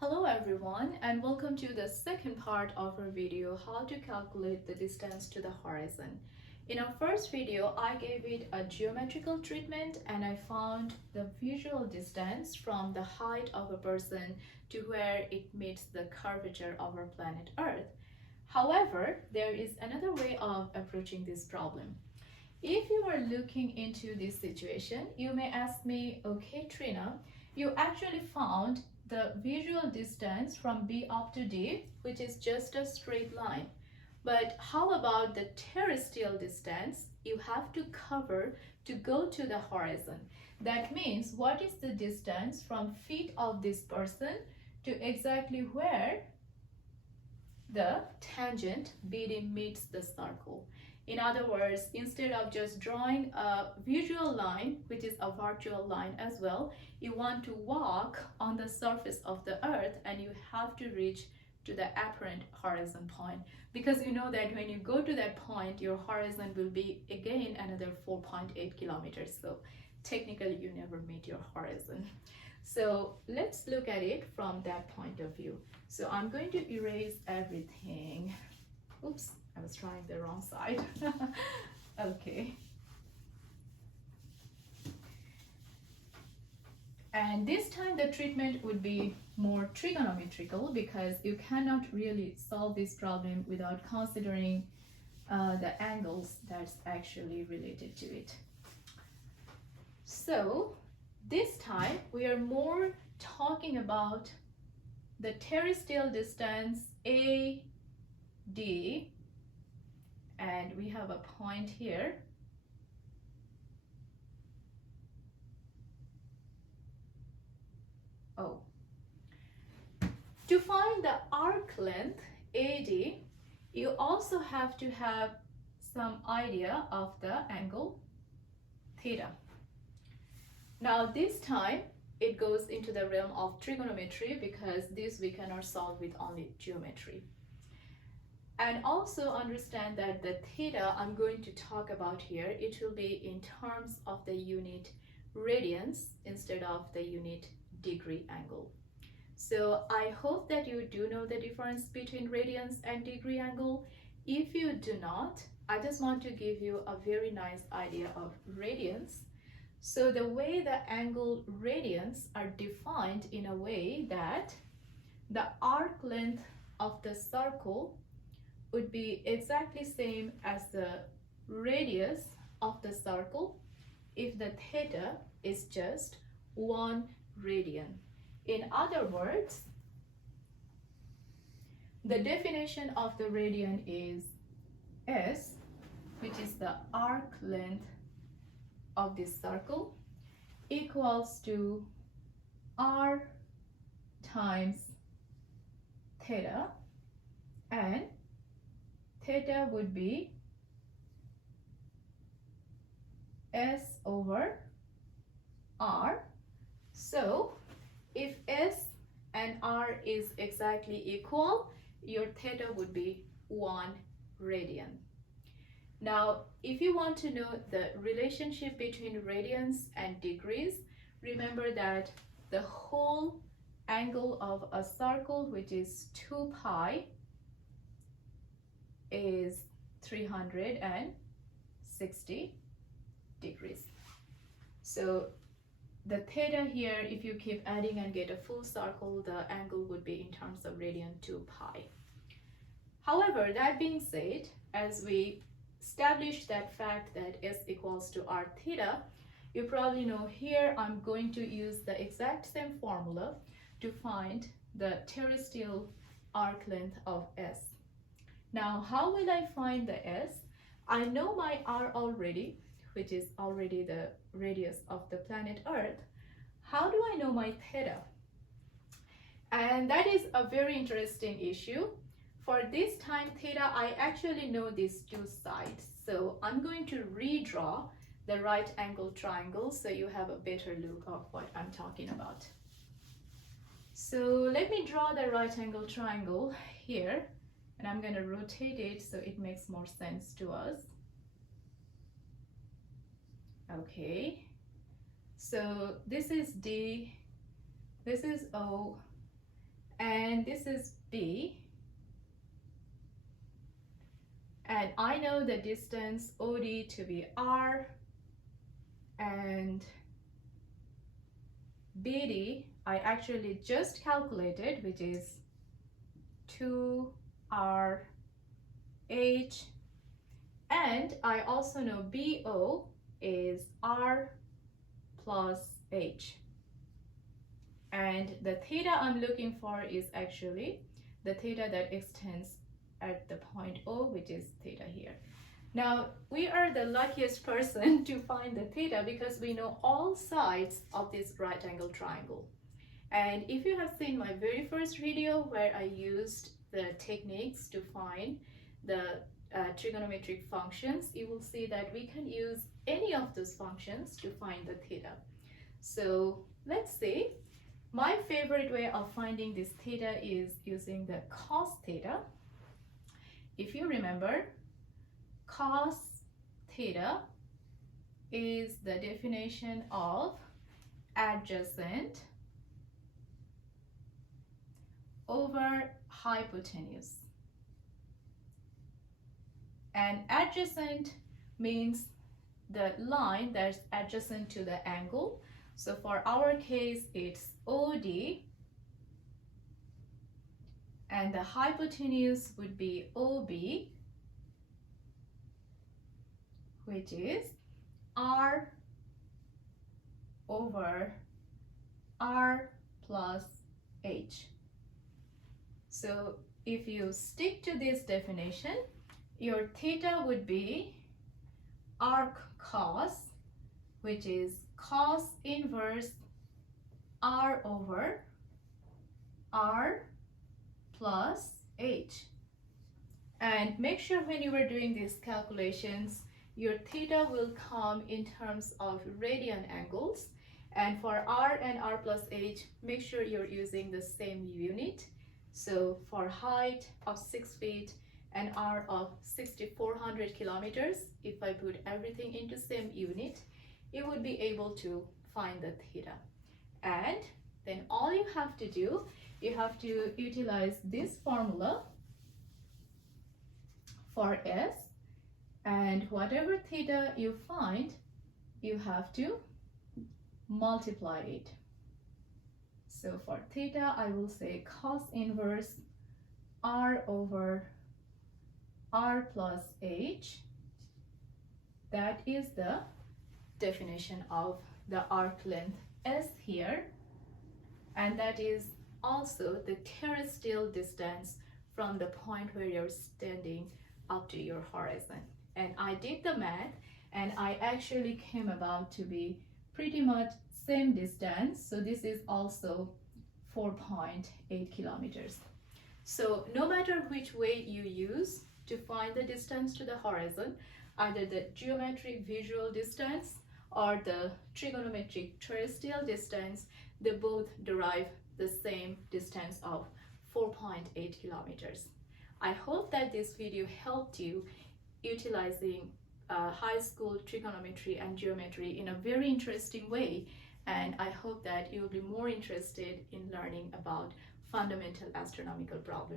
Hello everyone, and welcome to the second part of our video, how to calculate the distance to the horizon. In our first video, I gave it a geometrical treatment and I found the visual distance from the height of a person to where it meets the curvature of our planet Earth. However, there is another way of approaching this problem. If you are looking into this situation, you may ask me, okay Trina, you actually found the visual distance from B up to D, which is just a straight line. But how about the terrestrial distance you have to cover to go to the horizon? That means what is the distance from feet of this person to exactly where the tangent BD meets the circle? In other words, instead of just drawing a visual line, which is a virtual line as well, you want to walk on the surface of the earth and you have to reach to the apparent horizon point, because you know that when you go to that point, your horizon will be again another 4.8 kilometers. So technically you never meet your horizon. So let's look at it from that point of view. So I'm going to erase everything. Oops, I was trying the wrong side. Okay. And this time the treatment would be more trigonometrical, because you cannot really solve this problem without considering the angles that's actually related to it. So this time we are more talking about the terrestrial distance AD, and we have a point here. Oh. To find the arc length AD, you also have to have some idea of the angle theta. Now this time it goes into the realm of trigonometry, because this we cannot solve with only geometry. And also understand that the theta I'm going to talk about here, it will be in terms of the unit radians instead of the unit degree angle. So I hope that you do know the difference between radians and degree angle. If you do not, I just want to give you a very nice idea of radians. So the way the angle radians are defined in a way that the arc length of the circle would be exactly same as the radius of the circle if the theta is just 1 radian. In other words, the definition of the radian is S, which is the arc length of this circle, equals to R times theta, and theta would be S over R. So if S and R is exactly equal, your theta would be 1 radian. Now, if you want to know the relationship between radians and degrees, remember that the whole angle of a circle, which is 2 pi, is 360 degrees. So the theta here, if you keep adding and get a full circle, the angle would be in terms of radian 2 pi. However, that being said, as we established that fact that S equals to R theta, you probably know here I'm going to use the exact same formula to find the terrestrial arc length of S. Now, how will I find the S? I know my R already, which is already the radius of the planet Earth. How do I know my theta? And that is a very interesting issue. For this time theta, I actually know these two sides. So I'm going to redraw the right angle triangle so you have a better look of what I'm talking about. So let me draw the right angle triangle here, and I'm going to rotate it so it makes more sense to us. Okay, so this is D, this is O, and this is B, and I know the distance OD to be R, and BD I actually just calculated, which is 2RH, and I also know BO is R plus H, and the theta I'm looking for is actually the theta that extends at the point O, which is theta here. Now, we are the luckiest person to find the theta because we know all sides of this right angle triangle. And if you have seen my very first video where I used the techniques to find the trigonometric functions, you will see that we can use any of those functions to find the theta. So let's see. My favorite way of finding this theta is using the cos theta. If you remember, cos theta is the definition of adjacent over hypotenuse. And adjacent means the line that's adjacent to the angle. So for our case, it's OD, and the hypotenuse would be OB, which is R over R plus H. So if you stick to this definition, your theta would be arc cos, which is cos inverse R over R plus H. And make sure when you are doing these calculations, your theta will come in terms of radian angles. And for R and R plus H, make sure you're using the same unit. So for height of 6 feet and R of 6,400 kilometers, if I put everything into same unit, you would be able to find the theta. And then all you have to do, you have to utilize this formula for S, and whatever theta you find, you have to multiply it. So for theta, I will say cos inverse R over R plus H. That is the definition of the arc length S here, and that is also the terrestrial distance from the point where you're standing up to your horizon. And I did the math, and I actually came about to be pretty much same distance. So this is also 4.8 kilometers. So no matter which way you use to find the distance to the horizon, either the geometric visual distance or the trigonometric terrestrial distance, they both derive the same distance of 4.8 kilometers. I hope that this video helped you utilizing high school trigonometry and geometry in a very interesting way, and I hope that you will be more interested in learning about fundamental astronomical problems.